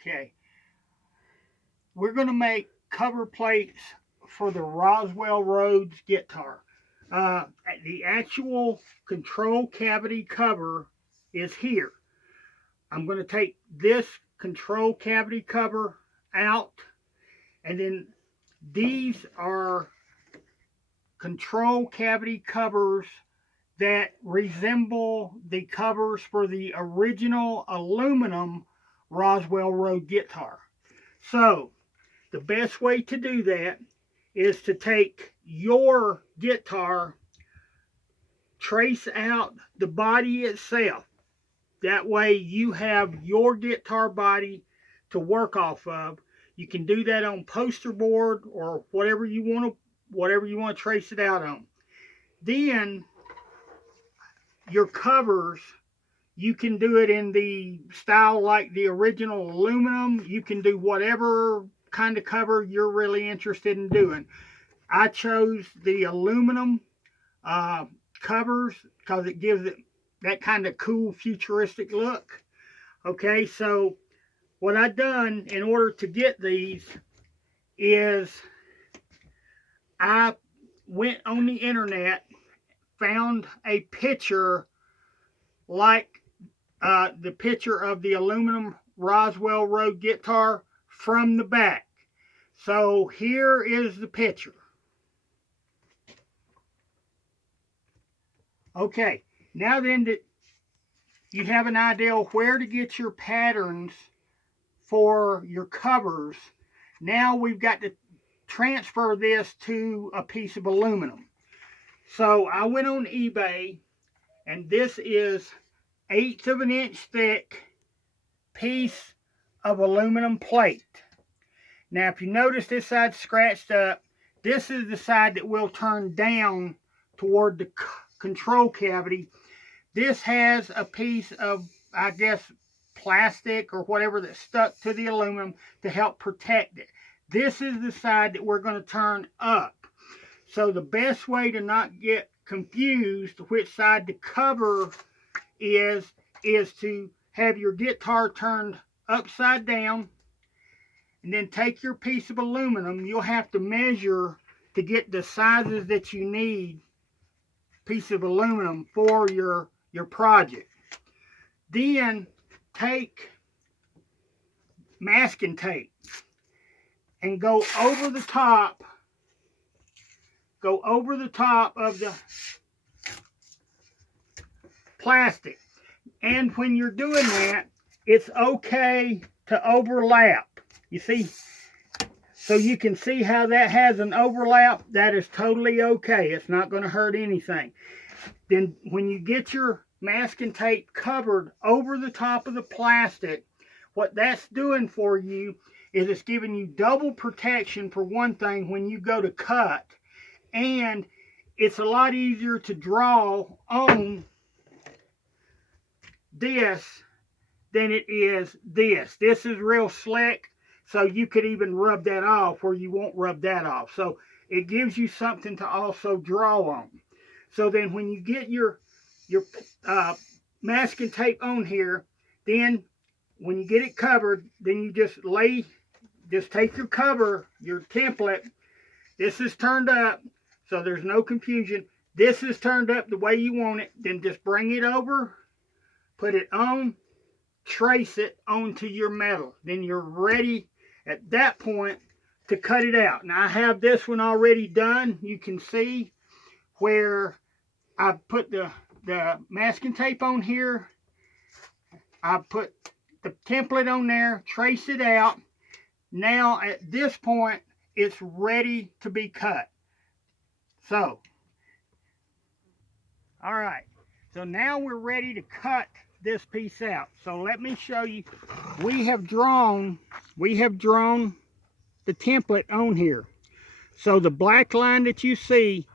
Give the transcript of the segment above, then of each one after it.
Okay. We're going to make cover plates for the Roswell Rhoads guitar. Uh, the actual control cavity cover is here. I'm going to take this control cavity cover out, and then these are control cavity covers that resemble the covers for the original aluminum Roswell Rhoads guitar. So the best way to do that is to take your guitar, trace out the body itself. That way you have your guitar body to work off of. You can do that on poster board or whatever you want to trace it out on. Then your covers, you can do it in the style like the original aluminum. You can do whatever kind of cover you're really interested in doing. I chose the aluminum covers because it gives it that kind of cool futuristic look. Okay, so what I've done in order to get these is I went on the internet, found a picture like the picture of the aluminum Roswell Rhoads guitar from the back. So here is the picture. Okay, now then that you have an idea of where to get your patterns for your covers, now we've got to transfer this to a piece of aluminum. So I went on eBay, and this is 1/8 of an inch thick piece of aluminum plate. Now if you notice this side scratched up, this is the side that will turn down toward the control cavity. This has a piece of, I guess, plastic or whatever that's stuck to the aluminum to help protect it. This is the side that we're going to turn up. So the best way to not get confused which side the cover is to have your guitar turned upside down, and then take your piece of aluminum. You'll have to measure to get the sizes that you need, piece of aluminum, for your project. Then take masking tape and go over the top of the plastic. And when you're doing that, it's okay to overlap. You see, so you can see how that has an overlap. That is totally okay. It's not going to hurt anything. Then when you get your masking tape covered over the top of the plastic, what that's doing for you is it's giving you double protection, for one thing, when you go to cut. And it's a lot easier to draw on this than it is this. This is real slick, so you could even rub that off where you won't rub that off. So it gives you something to also draw on. So then when you get your masking tape on here, then when you get it covered, then you just take your cover, your template. This is turned up, so there's no confusion. This is turned up the way you want it. Then just bring it over, put it on, trace it onto your metal. Then you're ready at that point to cut it out. Now I have this one already done. You can see where I put the masking tape on here. I put the template on there, trace it out. Now at this point, it's ready to be cut. So, all right. So now we're ready to cut this piece out. So let me show you. We have drawn the template on here. So the black line that you see,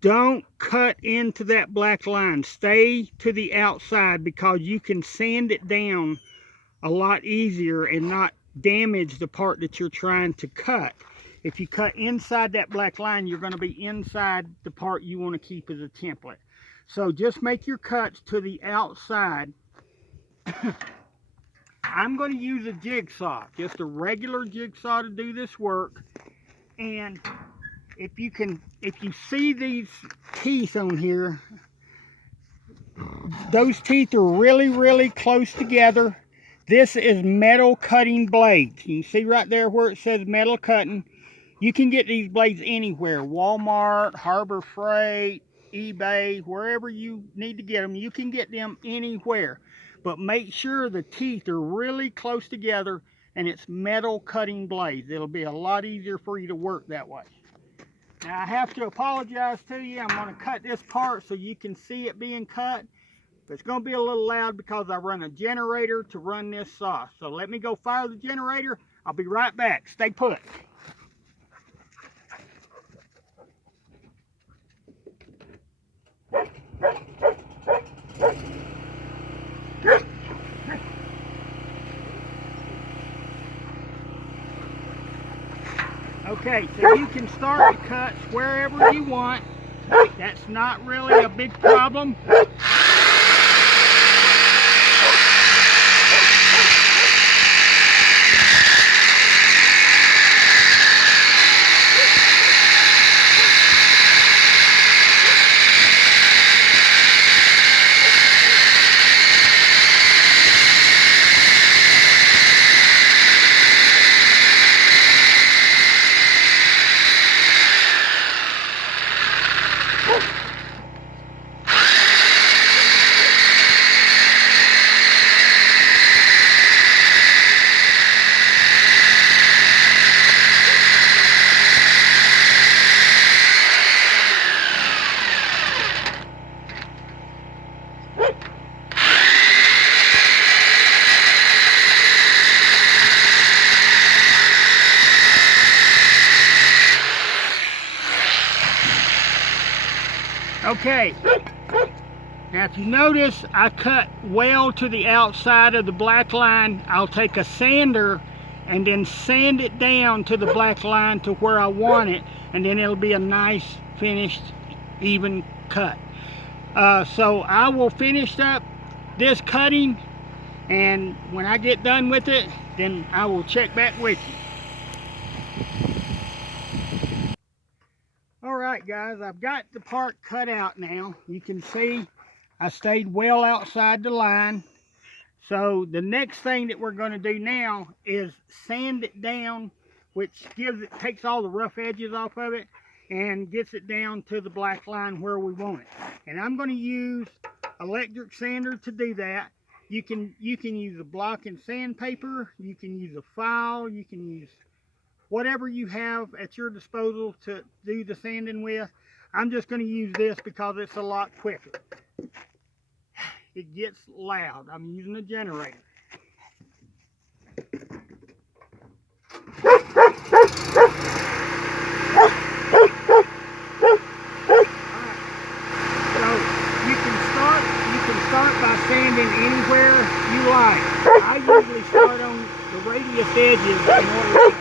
don't cut into that black line. Stay to the outside, because you can sand it down a lot easier and not damage the part that you're trying to cut. If you cut inside that black line, you're going to be inside the part you want to keep as a template. So just make your cuts to the outside I'm going to use a jigsaw, just a regular jigsaw to do this work. And if you see these teeth on here, those teeth are really close together. This is metal cutting blades. You can see right there where it says metal cutting. You can get these blades anywhere, Walmart, Harbor Freight, eBay, wherever you need to get them. You can get them anywhere, but make sure the teeth are really close together and it's metal cutting blades. It'll be a lot easier for you to work that way. Now I have to apologize to you. I'm going to cut this part so you can see it being cut. But it's going to be a little loud because I run a generator to run this saw. So let me go fire the generator. I'll be right back. Stay put. Okay, so you can start the cuts wherever you want. That's not really a big problem. Okay, now if you notice, I cut well to the outside of the black line. I'll take a sander and then sand it down to the black line to where I want it, and then it'll be a nice finished even cut. So I will finish up this cutting, and when I get done with it, then I will check back with you. Alright guys, I've got the part cut out now. You can see I stayed well outside the line. So the next thing that we're going to do now is sand it down, which takes all the rough edges off of it and gets it down to the black line where we want it. And I'm going to use electric sander to do that. You can use a block and sandpaper, you can use a file, you can use whatever you have at your disposal to do the sanding with. I'm just going to use this because it's a lot quicker. It gets loud. I'm using a generator. So you can start by sanding anywhere you like. I usually start on the radius edges in order to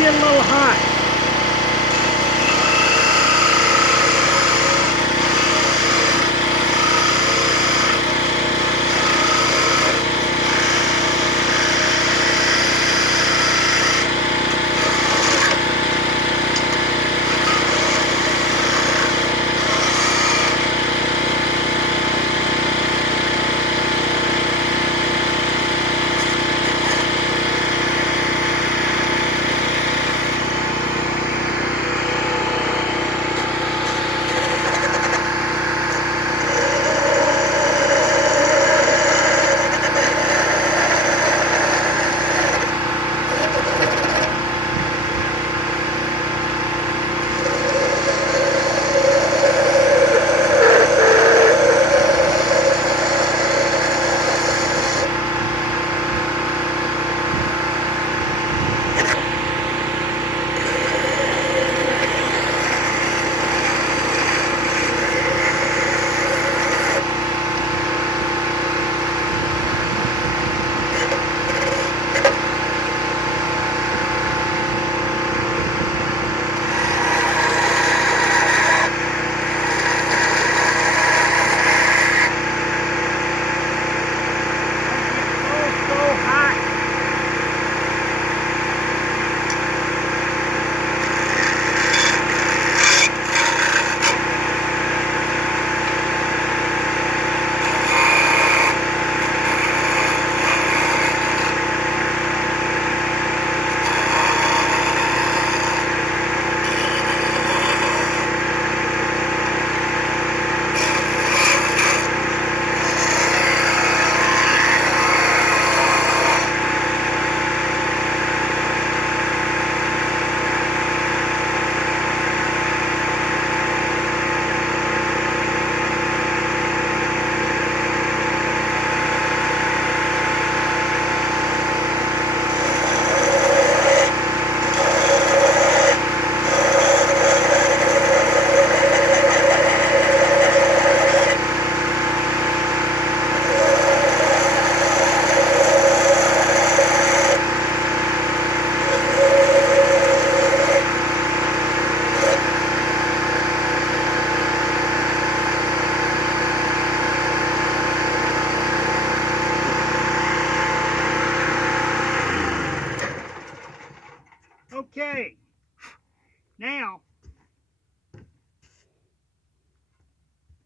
get a little hot. Okay, now,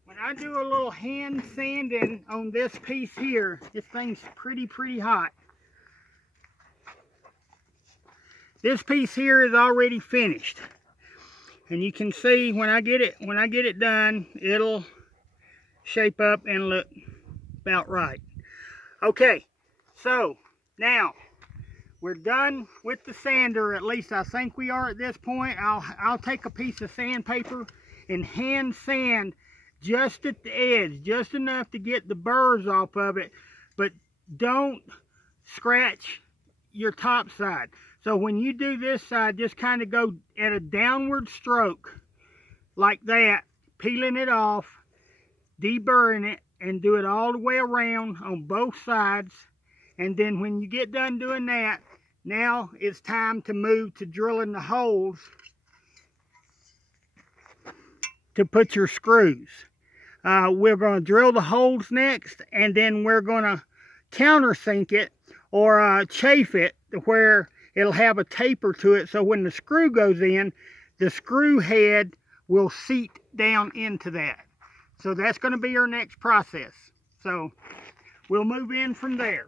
when I do a little hand sanding on this piece here, this thing's pretty hot. This piece here is already finished. And you can see when I get it done, it'll shape up and look about right. Okay, so now we're done with the sander. At least I think we are at this point. I'll take a piece of sandpaper and hand sand just at the edge, just enough to get the burrs off of it, but don't scratch your top side. So when you do this side, just kind of go at a downward stroke like that, peeling it off, deburring it, and do it all the way around on both sides. And then when you get done doing that, now it's time to move to drilling the holes to put your screws. We're going to drill the holes next, and then we're going to countersink it or chafe it to where it'll have a taper to it, so when the screw goes in, the screw head will seat down into that. So that's going to be our next process. So we'll move in from there.